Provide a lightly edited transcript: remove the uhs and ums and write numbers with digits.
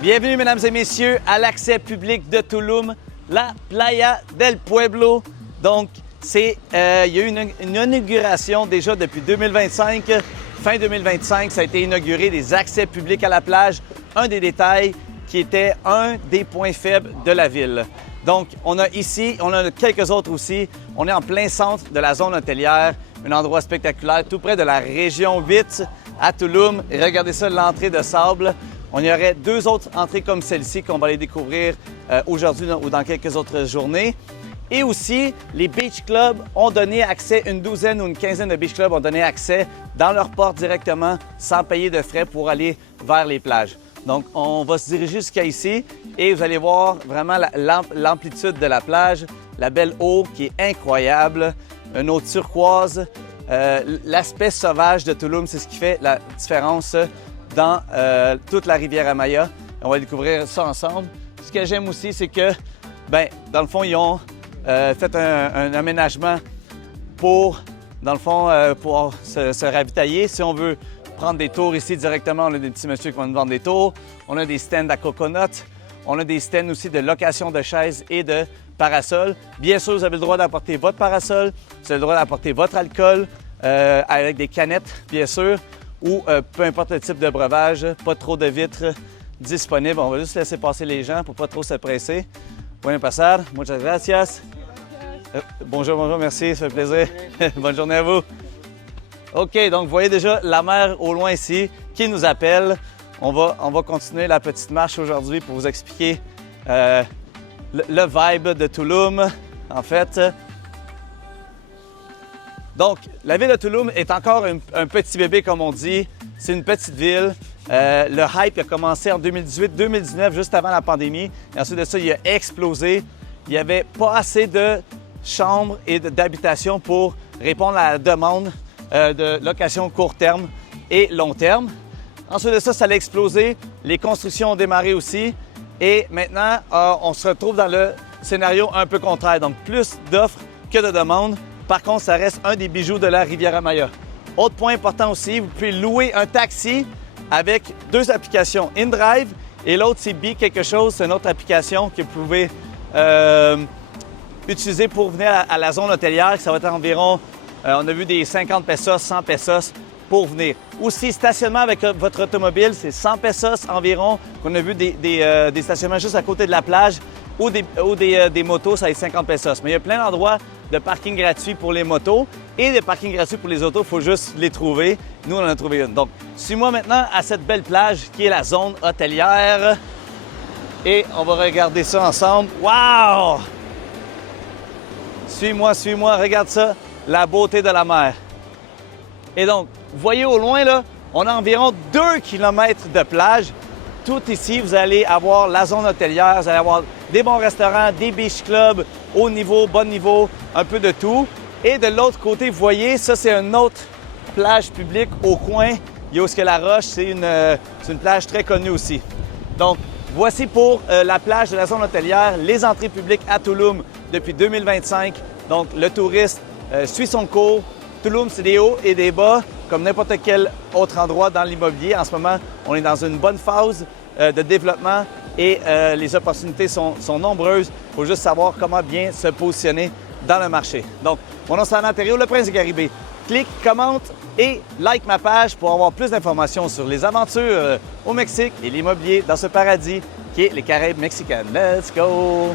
Bienvenue, mesdames et messieurs, à l'accès public de Tulum, la Playa del Pueblo. Donc, il y a eu une inauguration déjà depuis 2025. Fin 2025, ça a été inauguré des accès publics à la plage. Un des détails qui était un des points faibles de la ville. Donc, on a ici, on a quelques autres aussi. On est en plein centre de la zone hôtelière, un endroit spectaculaire, tout près de la région 8 à Tulum. Et regardez ça, l'entrée de sable. On y aurait deux autres entrées comme celle-ci qu'on va aller découvrir aujourd'hui ou dans quelques autres journées. Et aussi, les beach clubs ont donné accès, une douzaine ou une quinzaine de beach clubs ont donné accès dans leur porte directement, sans payer de frais pour aller vers les plages. Donc, on va se diriger jusqu'à ici et vous allez voir vraiment l'amplitude de la plage, la belle eau qui est incroyable, une eau turquoise. L'aspect sauvage de Tulum, c'est ce qui fait la différence dans toute la rivière Amaya. On va découvrir ça ensemble. Ce que j'aime aussi, c'est que, dans le fond, ils ont fait un aménagement pour, dans le fond, pouvoir se ravitailler. Si on veut prendre des tours ici directement, on a des petits messieurs qui vont nous vendre des tours. On a des stands à coconut. On a des stands aussi de location de chaises et de parasols. Bien sûr, vous avez le droit d'apporter votre parasol. Vous avez le droit d'apporter votre alcool avec des canettes, bien sûr, ou peu importe le type de breuvage. Pas trop de vitres disponibles. On va juste laisser passer les gens pour pas trop se presser. Buen pasar. Muchas gracias. Bonjour, merci, ça fait plaisir. Bonne journée à vous. OK, donc vous voyez déjà la mer au loin ici qui nous appelle. On va continuer la petite marche aujourd'hui pour vous expliquer le vibe de Tulum, en fait. Donc, la ville de Tulum est encore un petit bébé, comme on dit. C'est une petite ville. Le hype a commencé en 2018-2019, juste avant la pandémie. Et ensuite de ça, il a explosé. Il n'y avait pas assez de chambres et d'habitations pour répondre à la demande de location court terme et long terme. Ensuite de ça, ça a explosé. Les constructions ont démarré aussi. Et maintenant, on se retrouve dans le scénario un peu contraire. Donc, plus d'offres que de demandes. Par contre, ça reste un des bijoux de la rivière Amaya. Autre point important aussi, vous pouvez louer un taxi avec deux applications, InDrive et l'autre, c'est Be quelque chose. C'est une autre application que vous pouvez utiliser pour venir à la zone hôtelière. Ça va être environ, on a vu des 50 pesos, 100 pesos pour venir. Aussi, stationnement avec votre automobile, c'est 100 pesos environ. On a vu des stationnements juste à côté de la plage ou des motos, ça va être 50 pesos. Mais il y a plein d'endroits de parking gratuit pour les motos et des parkings gratuits pour les autos. Il faut juste les trouver. Nous, on en a trouvé une. Donc, suis-moi maintenant à cette belle plage qui est la zone hôtelière. Et on va regarder ça ensemble. Wow! Suis-moi, regarde ça, la beauté de la mer. Et donc, vous voyez au loin, là, on a environ 2 km de plage. Tout ici, vous allez avoir la zone hôtelière, vous allez avoir des bons restaurants, des beach clubs, haut niveau, bas niveau, un peu de tout. Et de l'autre côté, vous voyez, ça, c'est une autre plage publique au coin. Il y a aussi la Roche, c'est une plage très connue aussi. Donc, voici pour la plage de la zone hôtelière, les entrées publiques à Tulum depuis 2025. Donc, le touriste suit son cours. Tulum, c'est des hauts et des bas, comme n'importe quel autre endroit dans l'immobilier. En ce moment, on est dans une bonne phase de développement et les opportunités sont nombreuses. Il faut juste savoir comment bien se positionner dans le marché. Donc, mon nom c'est Anna Thériault, le Prince des Caribés. Clique, commente et like ma page pour avoir plus d'informations sur les aventures au Mexique et l'immobilier dans ce paradis qui est les Caraïbes mexicaines. Let's go!